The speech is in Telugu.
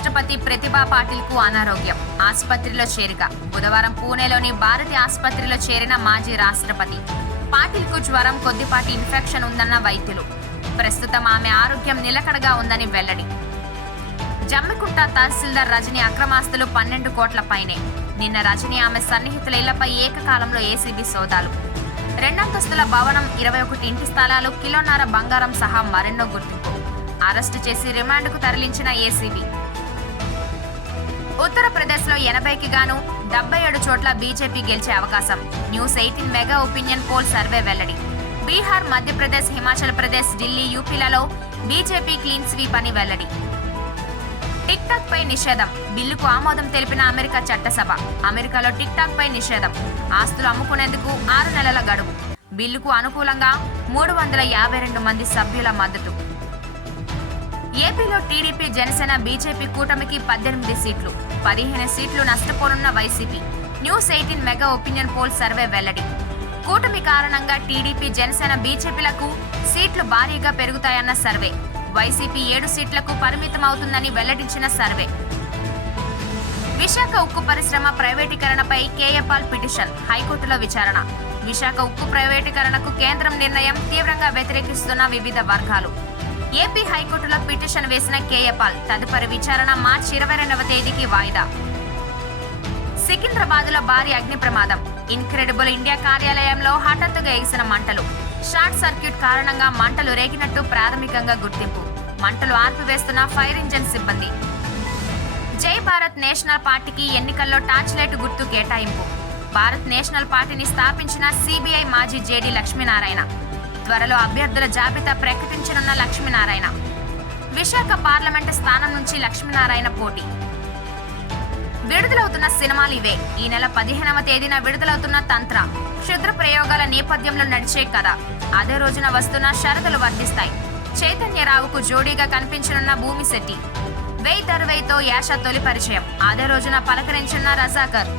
రాష్ట్రపతి ప్రతిభా పాటిల్కు అనారోగ్యం, ఆసుపత్రిలో చేరిక. బుధవారం పూణేలోని భారతి ఆసుపత్రిలో చేరిన మాజీ రాష్ట్రపతి పాటిల్కు జ్వరం, కొద్దిపాటి ఇన్ఫెక్షన్ ఉందన్న వైద్యులు. ప్రస్తుతం ఆమె ఆరోగ్యం నిలకడగా ఉందని వెల్లడి. జమ్మికుంట తహసీల్దార్ రజని అక్రమాస్తులు 12 కోట్ల పైనే. నిన్న రజని ఆమె సన్నిహితుల ఇళ్లపై ఏకకాలంలో ఏసీబీ సోదాలు. 2 అంతస్తుల భవనం, 21 ఇంటి స్థలాలు, కిలోన్నర బంగారం సహా మరెన్నో గుర్తింపు. అరెస్టు చేసి రిమాండ్కు తరలించిన ఏసీబీ. ఉత్తరప్రదేశ్లో 80కి గాను 77 చోట్ల బీజేపీ గెలిచే అవకాశం. News 18 mega opinion poll survey వెల్లడి. బీహార్, మధ్యప్రదేశ్, హిమాచల్ ప్రదేశ్, ఢిల్లీ, యూపీలలో బీజేపీ క్లీన్ స్వీప్ అని వెల్లడి. టిక్ టాక్ పై నిషేధం బిల్లుకు ఆమోదం తెలిపిన అమెరికా చట్టసభ. అమెరికాలో టిక్ టాక్ పై నిషేధం, ఆస్తులు అమ్ముకునేందుకు 6 నెలల గడువు. బిల్లుకు అనుకూలంగా 352 మంది సభ్యుల మద్దతు. ఏపీలో టీడీపీ, జనసేన, బీజేపీ కూటమికి 18 సీట్లు, 15 సీట్లు నష్టపోనున్న YCP. News 18 mega opinion poll survey వెల్లడి. కూటమి కారణంగా టీడీపీ, జనసేన, బీజేపీలకు సీట్లు భారీగా పెరుగుతాయన్న సర్వే. వైసీపీ 7 సీట్లకు పరిమితమవుతుందని వెల్లడించిన సర్వే. విశాఖ ఉక్కు పరిశ్రమ ప్రైవేటీకరణపై కేఏపాల్ పిటిషన్, హైకోర్టులో విచారణ. విశాఖ ఉక్కు ప్రైవేటీకరణకు కేంద్రం నిర్ణయం తీవ్రంగా వ్యతిరేకిస్తున్న వివిధ వర్గాలు. ఏపీ హైకోర్టులో పిటిషన్ వేసిన కేఏపాల్ తదుపరి విచారణ మార్చి 22వ తేదీకి వాయిదా. సికింద్రాబాద్లో భారీ అగ్ని ప్రమాదం. ఇన్క్రెడిబుల్ ఇండియా కార్యాలయంలో హఠాత్తుగా ఎగిసిన మంటలు. షార్ట్ సర్క్యూట్ కారణంగా మంటలు రేగినట్టు ప్రాథమికంగా గుర్తింపు. మంటలు ఆర్పివేస్తున్న ఫైర్ ఇంజన్ సిబ్బంది. జై భారత్ నేషనల్ పార్టీకి ఎన్నికల్లో టార్చ్ లైట్ గుర్తు కేటాయింపు. భారత్ నేషనల్ పార్టీని స్థాపించిన సిబిఐ మాజీ జేడీ లక్ష్మీనారాయణ. త్వరలో అభ్యర్థుల జాబితా ప్రకటించనున్న లక్ష్మీనారాయణ. విశాఖ పార్లమెంటు స్థానం నుంచి లక్ష్మీనారాయణ పోటీ. విడుదలవుతున్న సినిమాలు ఇవే. ఈ నెల 15వ తేదీన విడుదలవుతున్న తంత్ర, క్షుద్ర ప్రయోగాల నేపథ్యంలో నడిచే కథ. అదే రోజున వస్తున్న షరతులు వర్తిస్తాయి. చైతన్యరావుకు జోడీగా కనిపించనున్న భూమిశెట్టి. వేయ్ దర్వేయ్తో యాష తొలి పరిచయం. అదే రోజున పలకరించిన రజాకర్.